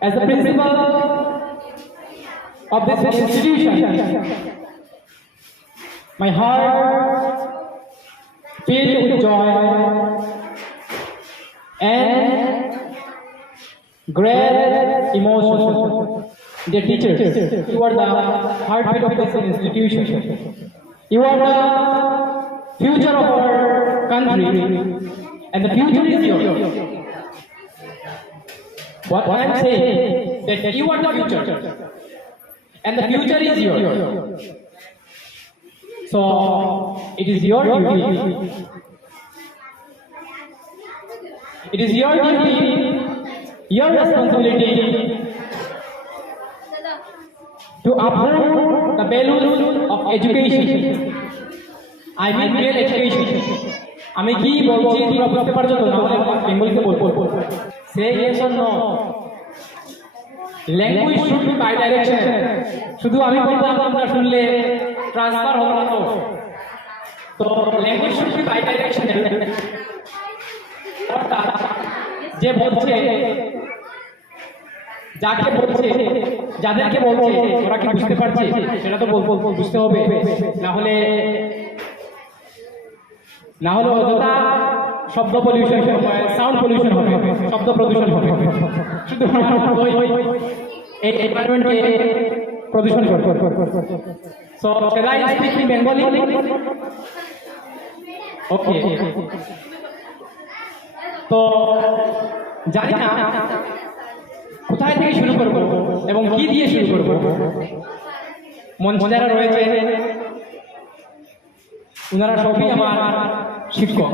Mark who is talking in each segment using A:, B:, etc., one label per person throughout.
A: As the principal of this institution, my heart filled with joy and great emotion. Dear teachers, you are the heartbeat of this institution. You are the future of our country, and the future is yours. What I am saying that you are the future, and the future is yours. So it is your duty. It is your duty, your responsibility to uphold the values of education. I mean real education. আমি কি বলছি তোমরা বুঝতে পারছো তো নাহলে বেঙ্গলিতে বলবো সেই জন্য language should be by direction শুধু আমি বললাম তোমরা শুনলে ট্রান্সফার হবে না তো। তো language should be by direction যে বলছে, যাকে বলছে, যাদেরকে বলছে, ওরা কি বুঝতে পারছে? সেটা তো বুঝতে হবে। না হলে না হলে অযথা শব্দ পলিউশন সাউন্ড পলিউশন হবে, শব্দ প্রদূষণ হবে। শুধু ওই- এই এনভায়রনমেন্টকে প্রদূষণ করবে so I speak in Bengali? তো, জানি না কোথায় থেকে শুরু করব এবং কি দিয়ে শুরু করব। মঞ্চ যারা রয়েছে ওনারা সবই আমার শিক্ষক।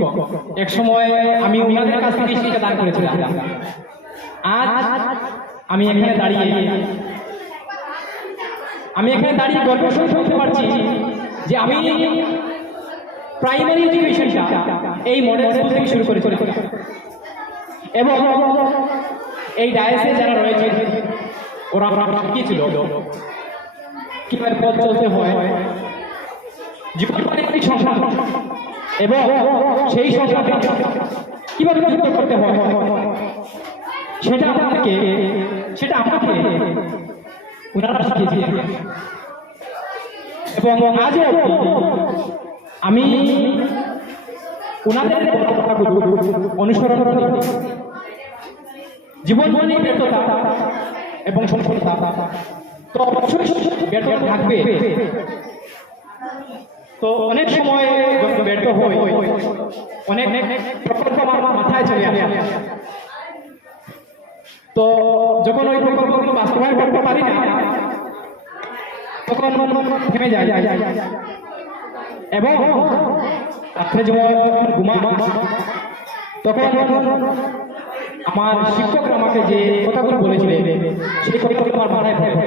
A: এক সময় আমি ওনাদের কাছ থেকে শিক্ষা দান করেছিলাম। আজ আমি এখানে দাঁড়িয়ে আমি এখানে দাঁড়িয়ে গল্প শুনে শুনতে পারছি যে আমি প্রাইমারি এডুকেশনটা এই মডেল স্কুল থেকে শুরু করেছি। এবং এই ডায়াসে যারা রয়েছে, ওরা আমরা শিখিয়েছিল কীভাবে পথ চলতে হয়? জীবনের একটি সংসার এবং সেই সংসারকে কীভাবে যুক্ত করতে হয়? সেটা আমাকে সেটা আমাকে ওনারা শিখিয়েছে এবং আজও আমি ওনাদের অনুসরণ করি। জীবন ব্যর্থতা এবং সফলতা। তো অবশ্যই ব্যর্থতা থাকবে। তো অনেক সময় যখন ব্যর্থ হই। অনেক প্রকল্প আমার মাথায় চলে আসে। তো যখন ওই প্রকল্পগুলো বাস্তবায়ন করতে পারি না, তখন থেমে যায়। এবং রাত্রে যখন ঘুমা তখন আমার শিক্ষকরা আমাকে যে কথাগুলো বলেছিলেন, সেই কথাগুলো আমার মাথায় থাকে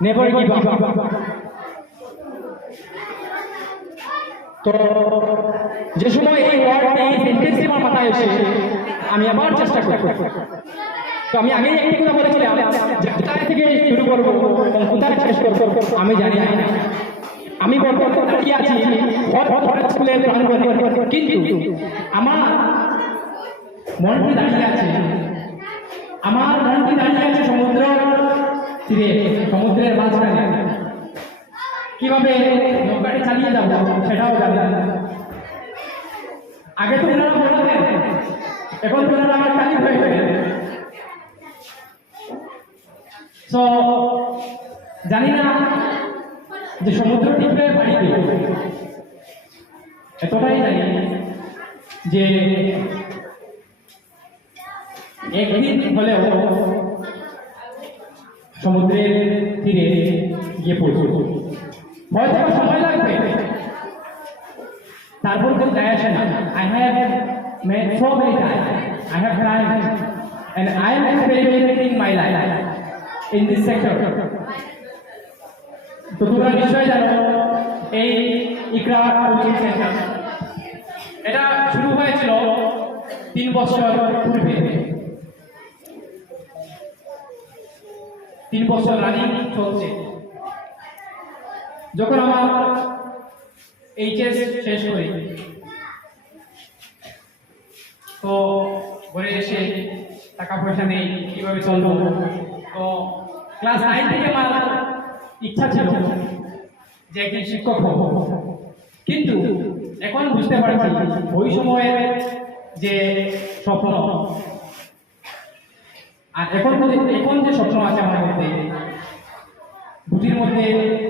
A: নেভার গিভ আপ তো যে সময় এই ওয়ার্ডটি এই আমার মাথায় এসে, আমি আবার চেষ্টা করি তো আমি আগেই একটি কথা বলেছিলাম যে কোথায় থেকে শুরু করব এবং কোথায় শেষ করব, আমি জানি না। আমি দাঁড়িয়ে আছি কিন্তু আমার মনটি দাঁড়িয়ে আছে কীভাবে নৌকাটি চালিয়ে যাব সেটাও জানি। আগে তো ওনারা বলতেন, এখন তো ওনারা আমার কালি হয়ে গেলেন। তো জানি না যে সমুদ্র টিপে বাড়ি দিল এতটাই জানি যে একদিন হলেও সমুদ্রের তীরে গিয়ে পৌঁছব। হয়তো আমার সময় লাগবে। তারপর তো যায় আসে না। I have made so many times. I have tried and I am experimenting my life, in this sector. তো তোমরা নিশ্চয় জানো, এই ইকরা কোচিং সেন্টার, এটা শুরু হয়েছিল তিন বছর পূর্বে। তিন বছর রানিং চলছে। যখন আমার এইচএস শেষ করি তো ঘরে এসে টাকা পয়সা নেই, কীভাবে চলবো? তো ক্লাস নাইন থেকে আমার ইচ্ছা ছিল যে একজন শিক্ষক হব। কিন্তু এখন বুঝতে পারছি, ওই সময়ের যে স্বপ্ন, আর এখন এখন যে স্বপ্ন আছে আমার মধ্যে দুটির মধ্যে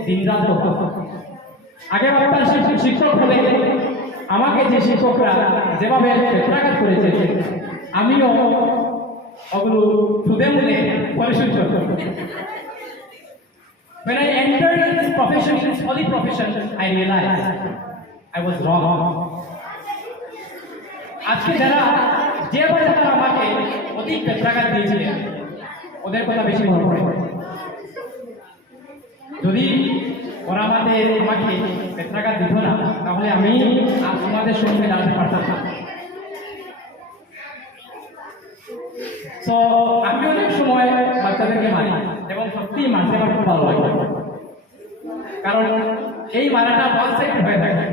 A: দিনরাত হতো আগে ভাবতাম শিক্ষক হলে আমাকে যে শিক্ষকরা যেভাবে প্রেত্রাঘাত করেছে আমিও ওগুলো সুদে মূলে পরিশোধ করতাম When I entered this profession, this holy profession, I realized I was wrong. আজকে যারা যে বা যারা আমাকে অধিক প্রেত্রাঘাত দিয়েছিলেন ওদের কথা বেশি মনে পড়ে। যদি ওরা আমাদের আমাকে পেত্রাঘাত দিত না, তাহলে আমি আর তোমাদের সঙ্গে দাঁড়াতে পারতাম না। তো আমি অনেক সময় বাচ্চাদেরকে মারি, এবং সত্যি মারতে আমার খুব ভালো লাগে। কারণ এই মারাটা সাইড হয়ে থাকে।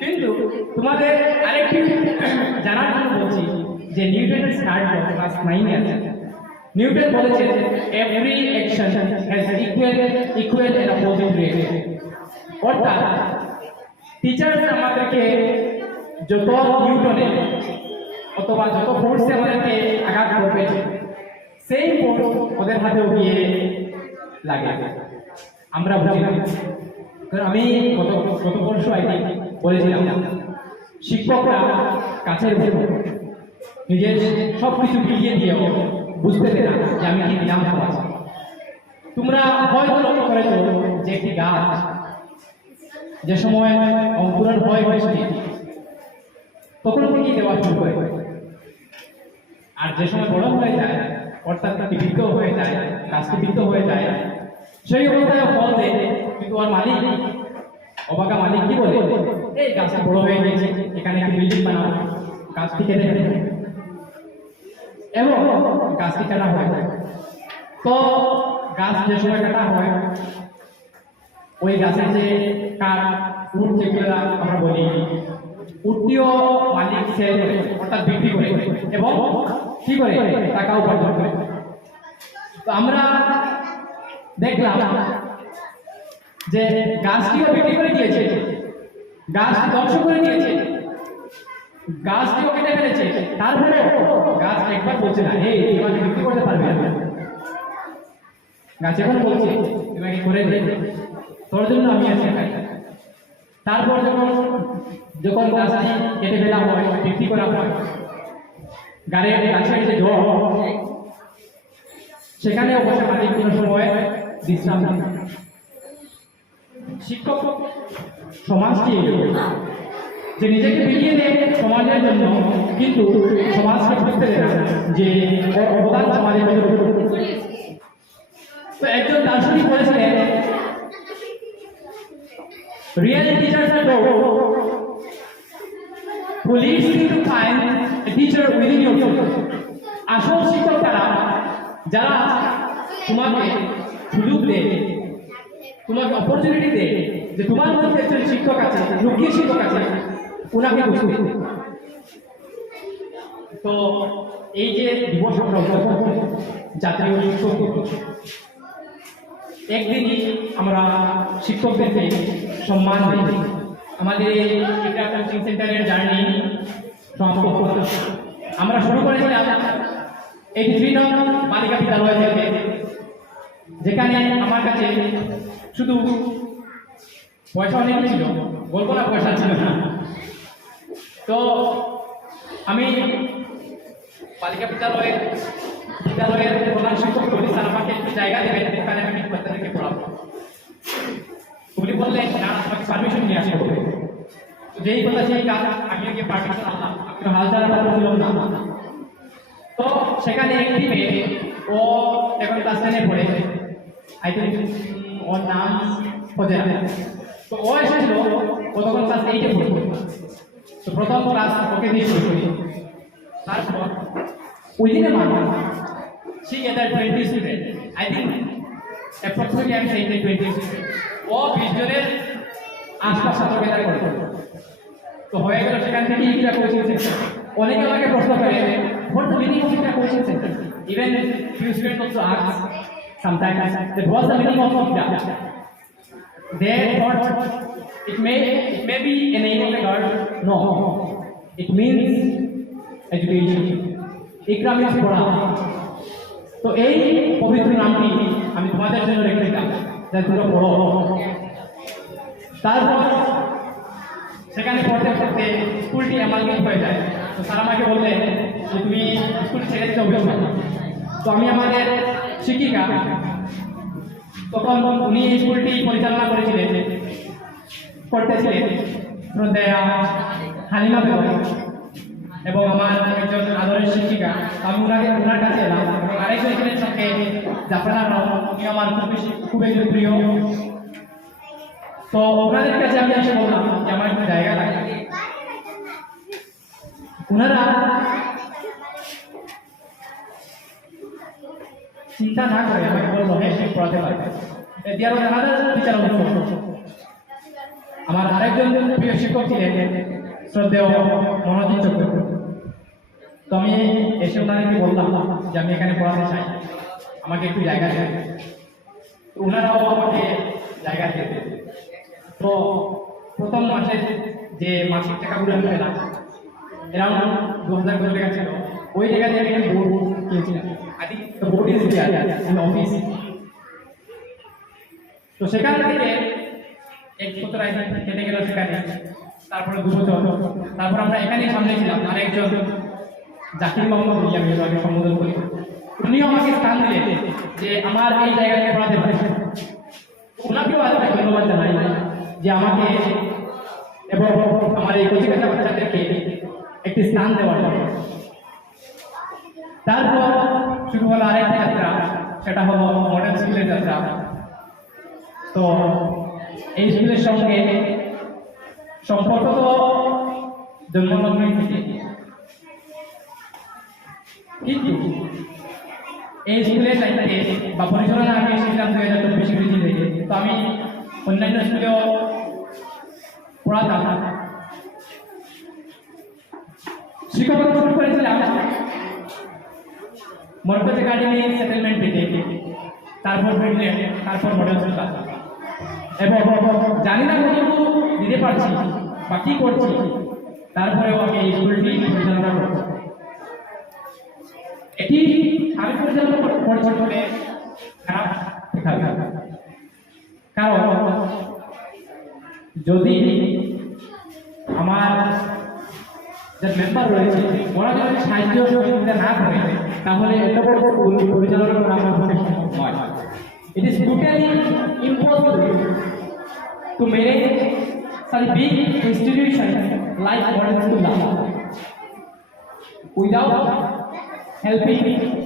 A: কিন্তু তোমাদের আরেকটি জানার জন্য বলছি যে নিউটনের স্টার্ট ক্লাস নাইনে আছে। নিউটন বলেছে every action has equal equal and opposite reaction অর্থাৎ টিচার্স আমাদেরকে যত নিউটনে অথবা যত ফোর্সে আমাদেরকে আঘাত করবে সেই ফোর্স ওদের হাতেও গিয়ে লাগে। আমরা বুঝি না কারণ আমি গত গত বর্ষ আগে বলেছিলাম, শিক্ষকরা কাছের নিজের সব কিছু বিলিয়ে দিয়েও বুঝতে দেয় না যে আমি কি নিলাম সমাজ তোমরা হয়তো লক্ষ্য করেছ যে একটি গাছ, যে সময় অঙ্কুরণ হয় হয়েছে তখন থেকেই দেওয়া শুরু করে। আর যে সময় বড় হয়ে যায়, অর্থাৎ তাকে বৃদ্ধ হয়ে যায় গাছটি বৃদ্ধ হয়ে যায়, সেই অবস্থায় ফল দেয়। কিন্তু ওর মালিক, অবাকা মালিক কি বলে? এই গাছটা বড় হয়ে গেছে, এখানে একটি বিল্ডিং বানাবো গাছটি কেটে এবং গাছটি কাটা হয়? তো গাছ যে সময় কাটা হয়, ওই গাছের যে কাঠ উঠ যেগুলো আমরা বলি উঠটিও মালিক করে, অর্থাৎ বিক্রি করে এবং কি করে? টাকা উপার্জন করে। তো আমরা দেখলাম যে গাছটিও বিক্রি করে দিয়েছে? গাছ ধ্বংস করে দিয়েছে? গাছটিও কেটে ফেলেছে, তারপরে গাছ একবার বলছে না, এই তোমাকে বিক্রি করতে পারবে গাছ এখন বলছে তোমাকে করে তোর জন্য আমি আছি তারপর যখন যখন গাছটি কেটে ফেলা হয়, বিক্রি করা হয় গাড়ির গাছের যে জল সেখানে অবশ্য মালিক কোনো সময় বিশ্রাম শিক্ষক সমাজকে। যে নিজেকে বিলিয়ে দেয় সমাজের জন্য কিন্তু সমাজকে বুঝতে দেয় না, যে অবদান সমাজের জন্য তো একজন দার্শনিক বলেছিলেন real teachers are who leads you to find. আসল শিক্ষক তারা যারা তোমাকে সুযোগ দেয়, তোমাকে অপরচুনিটি দেয়, যে তোমার মধ্যে একজন শিক্ষক আছে লুকিয়ে শিক্ষক আছে ওনাকে বুঝতে তো এই যে দিবস আমরা জাতীয় শিক্ষক একদিনই আমরা শিক্ষকদেরকে সম্মান দিই। আমাদের একটা কোচিং সেন্টারের জার্নি সমাপ্ত করতে আমরা শুরু করেছিলাম এই থ্রি নং বালিকা বিদ্যালয় থেকে যেখানে আমার কাছে শুধু পয়সা অনেক ছিল বলব না পয়সা ছিল না। তো আমি বালিকা বিদ্যালয়ের বিদ্যালয়ের প্রধান শিক্ষক বলি স্যার আমাকে একটু জায়গা দেবেন ওখানে আমি বাচ্চাদেরকে পড়াবো। উনি বললেন, না আমাকে পারমিশন নিয়ে আসতে হবে। যেই কথা সেই কাজ আমি আগে পারমিশন আনলাম। আমি হাল ছাড়া ছিল না। তো সেখানে একটি মেয়ে, ও এখন ক্লাস টেনে পড়ে। আই থিঙ্ক ওর নাম না তো ও এসেছিল, ও তখন ক্লাস এইটে পড়ে তো প্রথম ক্লাস ওকে দিয়ে শুরু করি তারপর a month, she gathered 20 students. I think approximately I'm saying that 20 students. ও বিশ জনের আশপাশ ছাত্র গেদার করে তো হয়ে গেল সেখান থেকে ইকরা কোচিং সেন্টার অনেকে আমাকে প্রশ্ন করে what the meaning of center. Even few students also ask sometimes that what's the meaning of Ikra? They thought it may it may be a name of a god. No, it means education. Ikra means পড়া তো এই পবিত্র নামটি আমি তোমাদের জন্য রেখে দিলাম যাতে তোমরা পড়ো তারপর সেখানে পড়তে পড়তে স্কুলটি অ্যামালগেট হয়ে যায় তো স্যার আমাকে বললেন যে তুমি স্কুল ছেড়ে দিতে অভিযোগ তো আমি আমাদের শিক্ষিকা তখন উনি এই স্কুলটি পরিচালনা করেছিলেন। করতেছিলেন হালিমা বেগম এবং আমার একজন আদরের শিক্ষিকা। আমি ওনাকে ওনার কাছে এলাম এবং আরেকজন ছিলেন সঙ্গে জাফরানা রাও। উনি আমার খুব বেশি, খুব একজন প্রিয়। তো ওনাদের কাছে আমি এসে বললাম যে আমার একটু জায়গা লাগে ওনারা চিন্তা না করে আমাকে বলল হ্যাঁ সে পড়াতে পারবে। আনাদার টিচার অলসো আমার আরেকজন প্রিয় শিক্ষক ছিলেন, শ্রদ্ধেয় মনোজিৎ চক্রবর্তী তো আমি এসে ওনাদেরকে বললাম যে আমি এখানে পড়াতে চাই। আমাকে একটু জায়গা দেন। ওনারাও আমাকে জায়গা দিয়েছে তো প্রথম মাসে যে মাসিক টাকাগুলো আমি পেলাম, এরাউন্ড দু হাজার করে টাকা ছিল। ওই জায়গা থেকে আমি বোর্ড কিনেছিলাম। The board is there office তো সেখান থেকে এক বছর কেটে গেল সেখানে। তারপরে দু বছর তারপর আমরা এখানেই সামনে ছিলাম। আরেকজন জাকির মোহাম্মদ বলি আমি সম্বোধন করি। উনিও আমাকে স্থান দিলেন যে আমার এই জায়গায় পড়াতে পারে ওনাকেও আজকে ধন্যবাদ জানাই যে আমাকে এবং আমার এই কচিকাচা বাচ্চাদেরকে একটি স্থান দেওয়ার জন্য। তারপর শুরু হলো আরেকটি যাত্রা। সেটা হলো মডেল স্কুলের যাত্রা। তো এই স্কুলের সঙ্গে সম্পর্ক তো জন্মলগ্নই থেকে। কিন্তু এই স্কুলের দায়িত্বে বা পরিচালনা আমি এসেছিলাম দুই হাজার চব্বিশ ইংরেজি থেকে তো আমি অন্যান্য স্কুলেও পড়াতাম। শিক্ষকতা শুরু করেছিলাম মরকজ একাডেমি সেটেলমেন্ট থেকে তারপর ব্রিডল্যান্ড তারপর মডেল স্কুল জানি না কতটুকু দিতে পারছি, বা কি করছি, তারপরেও আমি এই স্কুলটি পরিচালনা করছি। এটি আমি পরিচালনা করছি বলে খারাপ কারণ যদি আমার যে মেম্বার রয়েছে, ওরা যদি সাহায্য সহযোগিতা না করে তাহলে এত বড় পরিচালনা করা আমার পক্ষে সম্ভব It is totally impossible to manage such big institution like modern school without helping